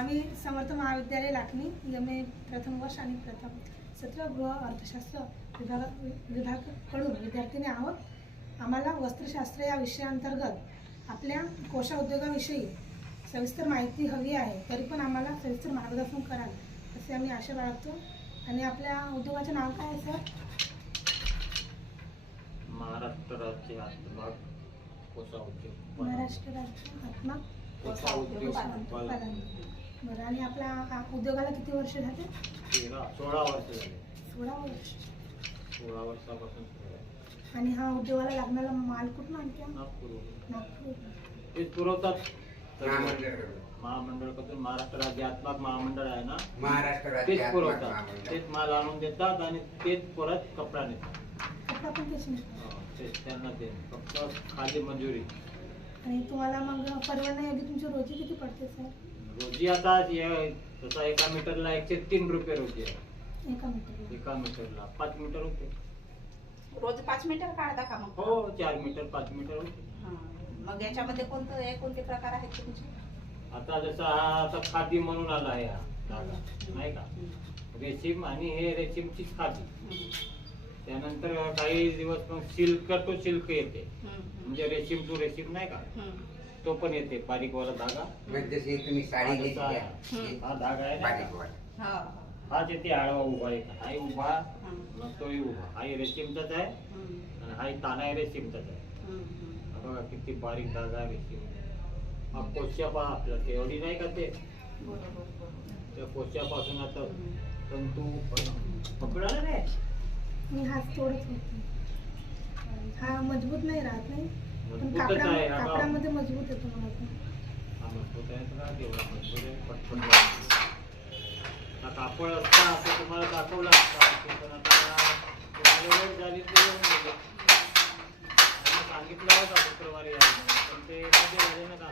आम्ही समर्थ महाविद्यालय Lakhani M A प्रथम वर्ष आणि प्रथम सत्र गृह अर्थशास्त्र विभाग विभागाकडून विद्यार्थिनी आहोत. आम्हाला वस्त्रशास्त्र या विषयाअंतर्गत आपल्या कोशा उद्योगाविषयी सविस्तर माहिती हवी आहे तरी पण आम्हाला सविस्तर मार्गदर्शन कराल असे आम्ही आशा बाळगतो. आणि आपल्या उद्योगाचे नाव काय आहे सर? महाराष्ट्र राज्य हातमाग कोसा उद्योग महाराष्ट्र राज्य हातमाग कोसा उद्योग. बरं आणि आपल्या आ- उद्योगाला किती वर्ष झाले? तेरा सोळा वर्ष झाले. सोळा वर्ष. सोळा वर्षापासून सुरू आहे. आणि हा उद्योगाला लागणारा माल कुठून आणतो नागपूर. नागपूर. तेच पुरवतात. महामंडळ. महामंडळपासून महाराष्ट्र राज्य हातमाग महामंडळ आहे ना? महाराष्ट्र राज्य तेच पुरवतात. महामंडळ. तेच माल आणून देतात आणि तेच परत कपडा नेतात. कपडा पण तेच मिळतो हो, तेच त्यांना ते. फक्त खाली मंजुरी. आणि तुम्हाला मग परवडण्यायोग्य तुमची रोजी किती पडते सर? रोजी आता हे- तसा एका मीटरला एकशे तीन रुपये रोजी आहे. एका मीटरला. एका मीटरला. पाच मीटर होते. रोज पाच मीटर काढता का मग. हो चार मीटर पाच मीटर होते. हा. मग याच्यामध्ये कोणतं हे कोणते प्रकार आहेत तुमचे? आता जसं हा आता खादी म्हणून आला आहे हा धागा. नाही का? रेशीम आणि हे रेशीमचीच खादी. हम्म. त्यानंतर काही दिवस मग सिल्क तो सिल्क येते. हम्म. म्हणजे रेशीम टू रेशीम नाही का? हम्म. तो पण येते बारीक वाला धागा म्हणजे जशी तुम्ही साडी हा घेतली जसा आहे, हम्म. हा धागा आहे बारीक ना वाला. हा. हाच येते आडवा उभा एक हाही उभा हम्म. मग तोही उभा हाही रेशीमचाच आहे हम्म. आणि हाही ताना रेशीमचाच आहे हम्म. हा बघा किती बारीक धागा रेशीम हा पहा आपला तेवढी नाही का ते बरोबर, बरोबर. त्या कोश्यापासून आता हम्म. तंतू पकडायला नाही मी हात तोडत होते हा मजबूत नाही राहत नाही पण कापडा. कापडामध्ये मजबूत येतो मला कापड असता असं तुम्हाला दाखवलं असतं. पण आता वेळ झाली सांगितलं होतं शुक्रवारी म्हणून, पण ते मध्ये झाले ना का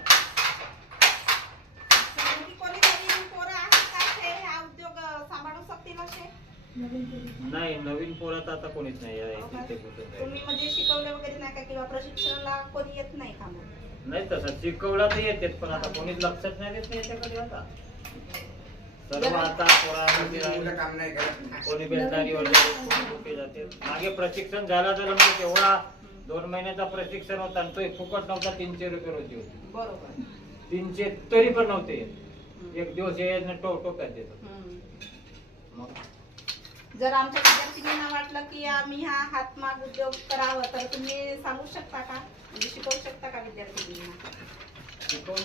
तर कोणी नवीन पोरं आहेत का ते हा उद्योग अं, सांभाळू शकतील असे नवीन पिढी नाही नवीन पोरात आता कोणीच नाही आहे इथे कुठं हो तुम्ही म्हणजे शिकवले वगैरे नाही का? किंवा प्रशिक्षणाला कोणी येत नाही का मग? नाही तसं शिकवला तर येतेच पण आता कोणीच लक्षात नाही देत नाही याच्याकडे आता. सर्व आता पोरामध्ये मुलं राहिले. काम नाही करत. कोणी कुठे जाते? मागे प्रशिक्षण झाला तर आमचं तेवढा दोन महिन्याचा प्रशिक्षण होता आणि तो फुकट नव्हता तीनशे रुपये रोजी होती. बरोबर. तीनशे तरी पण नव्हते. एक दिवस यायचं टो टोक्यात येतो हम्म. मग जर आमच्या विद्यार्थिनींना वाटलं की आम्ही हा हातमाग उद्योग करावं तर तुम्ही सांगू शकता का? म्हणजे शिकवू शकता का विद्यार्थिनींना? शिकवून